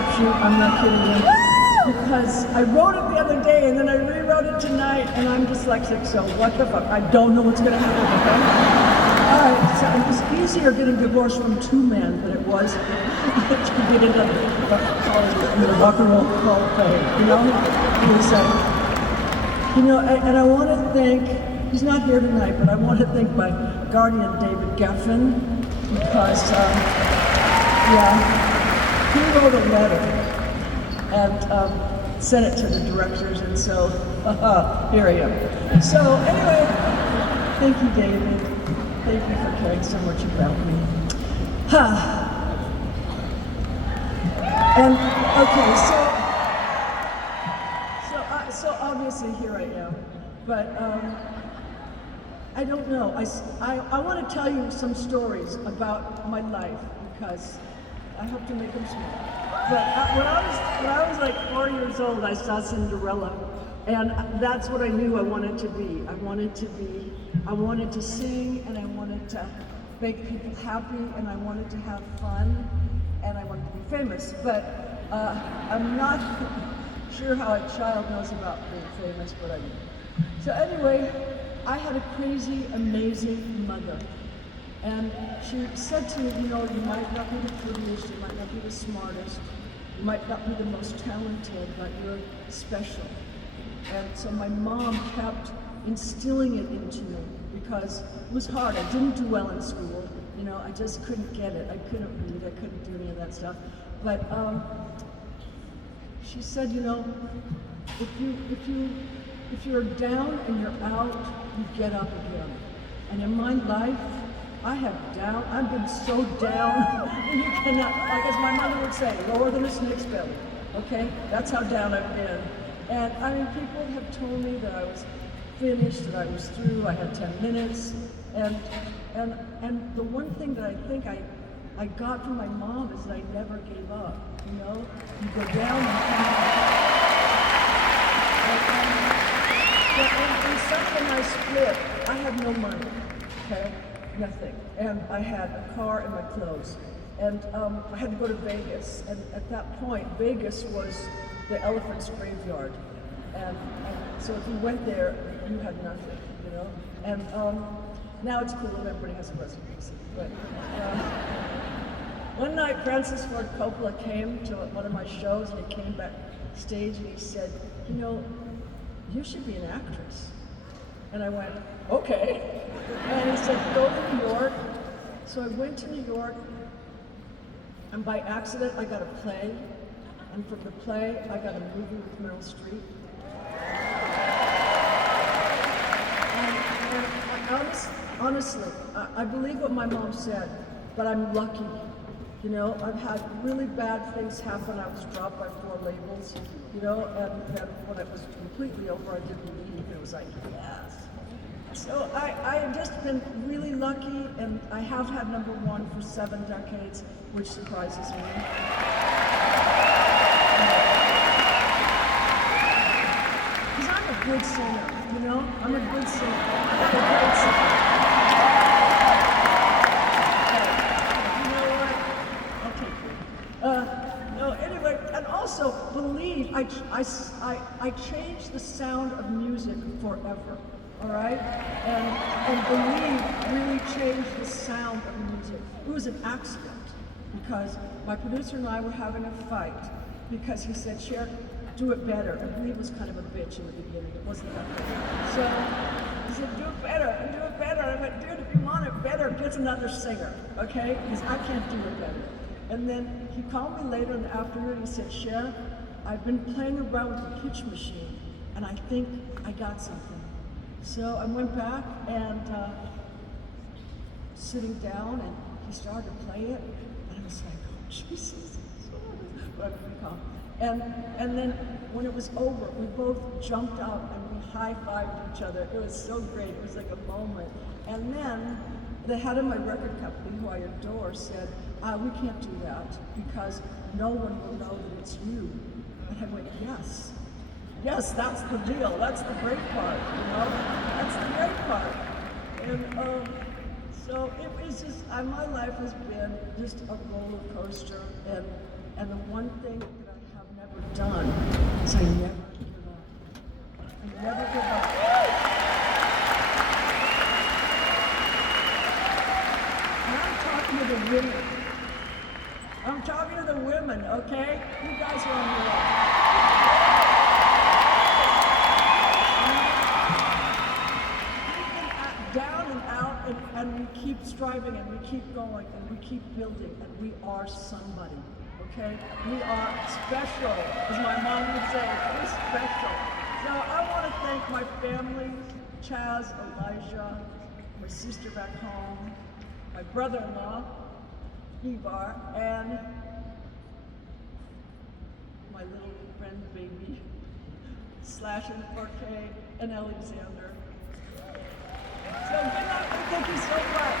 crapshoot. I'm not kidding you. Because I wrote it the other day and then I rewrote it tonight and I'm dyslexic, so what the fuck? I don't know what's gonna happen, okay? Alright, so it was easier getting divorced from two men than it was to get into the rock and roll hall of fame, you know? And I want to thank, he's not here tonight, but I want to thank my guardian, David Geffen, because, he wrote a letter and sent it to the directors, and so, here I am. So anyway, thank you, David. Thank you for caring so much about me. And, okay, so obviously here I am, but I don't know. I want to tell you some stories about my life because I hope to make them small. But when I was like 4 years old, I saw Cinderella, and that's what I knew I wanted to be. I wanted to sing, and I wanted to make people happy, and I wanted to have fun, and I wanted to be famous. But I'm not sure how a child knows about being famous, but I do. So anyway, I had a crazy, amazing mother. And she said to me, you know, you might not be the prettiest, you might not be the smartest, you might not be the most talented, but you're special. And so my mom kept instilling it into me because it was hard. I didn't do well in school. You know, I just couldn't get it. I couldn't read, I couldn't do any of that stuff. But she said, you know, if you're down and you're out, you get up again. And in my life, I've been so down, you cannot, like as my mother would say, lower than a snake's belly, okay? That's how down I've been. And I mean, people have told me that I was finished, that I was through, I had 10 minutes. And the one thing that I think I got from my mom is that I never gave up, you know? You go down and come up. And something I split, I had no money, okay? Nothing. And I had a car and my clothes. And I had to go to Vegas. And at that point, Vegas was the elephant's graveyard. And so if you went there, you had nothing, you know? And now it's cool and everybody has a residency. But one night, Francis Ford Coppola came to one of my shows and he came backstage and he said, you know, you should be an actress. And I went, okay. And he said, go to New York. So I went to New York, and by accident I got a play, and from the play I got a movie with Meryl Streep. And honestly, I believe what my mom said, but I'm lucky. You know, I've had really bad things happen. I was dropped by 4 labels, you know, and then when it was completely over, I didn't leave. It was like, yes. So I have just been really lucky, and I have had #1 for 7 decades, which surprises me. Because I'm a good singer, you know? I'm a good singer. I'm a great singer. You know what? I'll take it. No, anyway, and also believe, I changed the sound of music forever. All right? And believe really changed the sound of music. It was an accident because my producer and I were having a fight because he said, Cher, do it better. And Believe was kind of a bitch in the beginning. It wasn't that good. So he said, do it better, and do it better. And I went, dude, if you want it better, get another singer, okay? Because I can't do it better. And then he called me later in the afternoon and he said, Cher, I've been playing around with the pitch machine and I think I got something. So I went back and sitting down, and he started to play it, and I was like, oh Jesus, whatever you call it. And then when it was over, we both jumped up and we high-fived each other. It was so great. It was like a moment. And then the head of my record company, who I adore, said, we can't do that because no one will know that it's you. And I went, yes. Yes, that's the deal. That's the great part, you know? That's the great part. And so it was just, my life has been just a roller coaster. And the one thing because I never give up. I never give up. And I'm talking to the women. I'm talking to the women, okay? You guys are on your own. We've been down and out, and we keep striving, and we keep going, and we keep building, and we are somebody, okay? We are special, as my mom would say, we're special. So I want to thank my family, Chaz, Elijah, my sister back home, my brother-in-law, Ivar, and my little friend baby, Slash and Parquet, and Alexander. So good night, and thank you so much.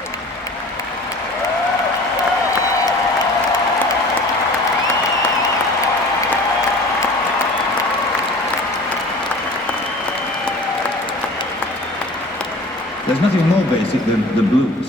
There's nothing more basic than the blues.